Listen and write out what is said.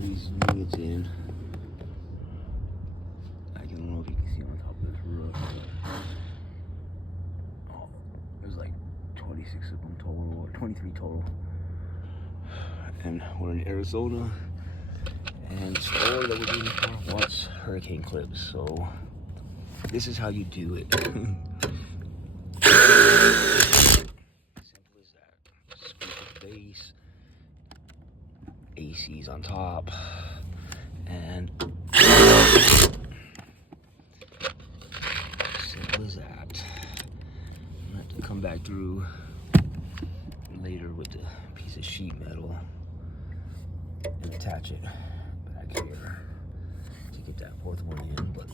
these units in. I don't know if you can see on top of this roof. Oh, there's like 26 of them total, or 23 total. And we're in Arizona. And the store that we're doing it for wants hurricane clips, so this is how you do it. Simple as that. Speaker base, AC's on top, and simple as that. I'm gonna have to come back through later with the piece of sheet metal and attach it back here to get that fourth one in, but